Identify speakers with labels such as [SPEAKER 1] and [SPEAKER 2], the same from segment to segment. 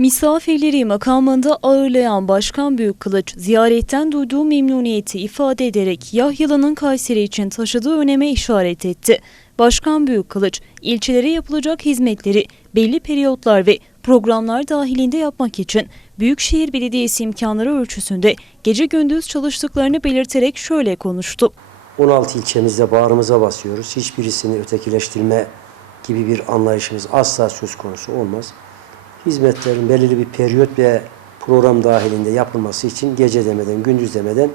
[SPEAKER 1] Misafirleri makamında ağırlayan Başkan Büyük Kılıç, ziyaretten duyduğu memnuniyeti ifade ederek Yahyalı'nın Kayseri için taşıdığı öneme işaret etti. Başkan Büyük Kılıç, ilçelere yapılacak hizmetleri belli periyotlar ve programlar dahilinde yapmak için Büyükşehir Belediyesi imkanları ölçüsünde gece gündüz çalıştıklarını belirterek şöyle konuştu.
[SPEAKER 2] 16 ilçemizde bağrımıza basıyoruz. Hiçbirisini ötekileştirme gibi bir anlayışımız asla söz konusu olmaz. Hizmetlerin belirli bir periyot ve program dahilinde yapılması için gece demeden, gündüz demeden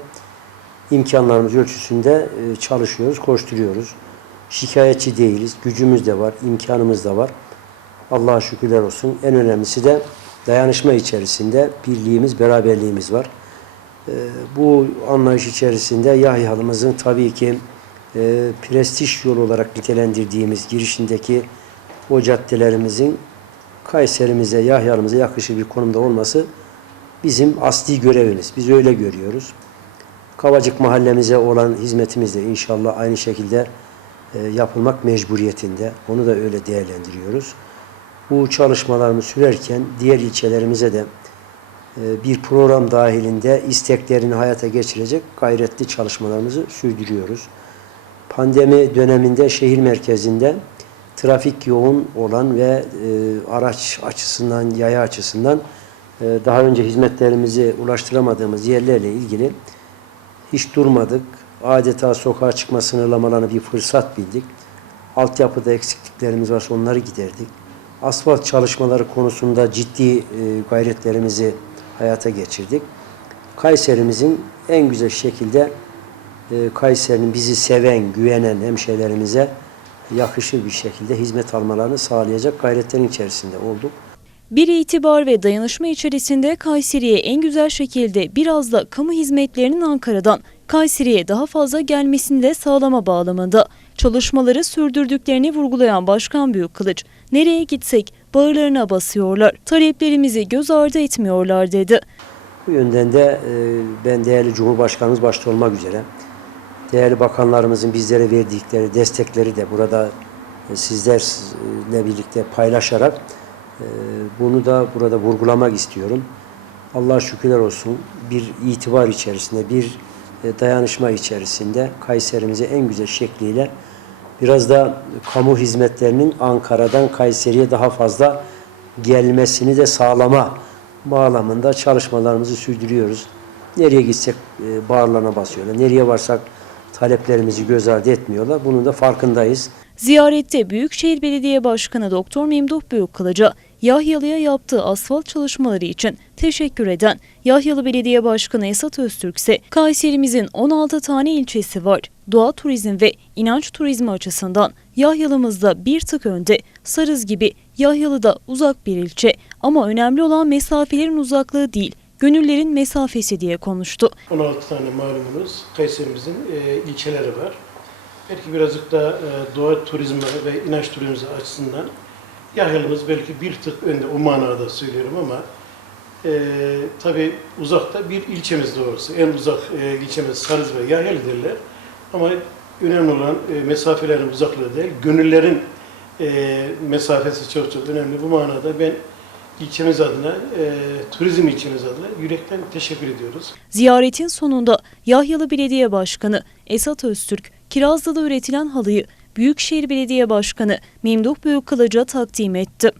[SPEAKER 2] imkanlarımız ölçüsünde e, çalışıyoruz, koşturuyoruz. Şikayetçi değiliz, gücümüz de var, imkanımız da var. Allah'a şükürler olsun. En önemlisi de dayanışma içerisinde birliğimiz, beraberliğimiz var. Ee, bu anlayış içerisinde Yahyalımızın tabii ki e, prestij yolu olarak nitelendirdiğimiz girişindeki o caddelerimizin Kayserimize, Yahyalımıza yakışır bir konumda olması bizim asli görevimiz. Biz öyle görüyoruz. Kavacık mahallemize olan hizmetimiz de inşallah aynı şekilde e, yapılmak mecburiyetinde. Onu da öyle değerlendiriyoruz. Bu çalışmalarımız sürerken diğer ilçelerimize de e, bir program dahilinde isteklerini hayata geçirecek gayretli çalışmalarımızı sürdürüyoruz. Pandemi döneminde şehir merkezinde trafik yoğun olan ve e, araç açısından, yaya açısından e, daha önce hizmetlerimizi ulaştıramadığımız yerlerle ilgili hiç durmadık. Adeta sokağa çıkma sınırlamalarını bir fırsat bildik. Altyapıda eksikliklerimiz varsa onları giderdik. Asfalt çalışmaları konusunda ciddi e, gayretlerimizi hayata geçirdik. Kayserimizin en güzel şekilde e, Kayseri'nin bizi seven, güvenen hemşehrilerimize yakışır bir şekilde hizmet almalarını sağlayacak gayretlerin içerisinde olduk.
[SPEAKER 1] Bir itibar ve dayanışma içerisinde Kayseri'ye en güzel şekilde biraz da kamu hizmetlerinin Ankara'dan Kayseri'ye daha fazla gelmesini de sağlama bağlamında çalışmaları sürdürdüklerini vurgulayan Başkan Büyük Kılıç, nereye gitsek bağırlarına basıyorlar, taleplerimizi göz ardı etmiyorlar dedi.
[SPEAKER 2] Bu yönden de e, ben değerli Cumhurbaşkanımız başta olmak üzere değerli bakanlarımızın bizlere verdikleri destekleri de burada e, sizlerle birlikte paylaşarak e, bunu da burada vurgulamak istiyorum. Allah şükürler olsun bir itibar içerisinde, bir e, dayanışma içerisinde Kayserimize en güzel şekliyle biraz da kamu hizmetlerinin Ankara'dan Kayseri'ye daha fazla gelmesini de sağlama bağlamında çalışmalarımızı sürdürüyoruz. Nereye gitsek bağırlarına basıyorlar. Nereye varsak taleplerimizi göz ardı etmiyorlar. Bunun da farkındayız.
[SPEAKER 1] Ziyarette Büyükşehir Belediye Başkanı Doktor Memduh Büyükkılıç'a Yahyalı'ya yaptığı asfalt çalışmaları için teşekkür eden Yahyalı Belediye Başkanı Esat Öztürk ise Kayserimizin 16 tane ilçesi var. Doğa turizm ve inanç turizmi açısından Yahyalımızda bir tık önde, Sarız gibi Yahyalı'da uzak bir ilçe ama önemli olan mesafelerin uzaklığı değil, gönüllerin mesafesi diye konuştu.
[SPEAKER 3] 16 tane malumunuz Kayserimizin e, ilçeleri var. Belki birazcık da e, doğa turizmi ve inanç turizmi açısından Yahyalımız belki bir tık önde o manada söylüyorum ama e, tabi uzakta bir ilçemiz doğrusu. En uzak e, ilçemiz Sarız ve Yahyalı derler. Ama önemli olan e, mesafelerin uzaklığı değil, gönüllerin e, mesafesi çok çok önemli. Bu manada ben ilçemiz adına, e, turizm ilçemiz adına yürekten teşekkür ediyoruz.
[SPEAKER 1] Ziyaretin sonunda Yahyalı Belediye Başkanı Esat Öztürk, Kirazlı'da üretilen halıyı Büyükşehir Belediye Başkanı Memduh Büyükkılıç'a takdim etti.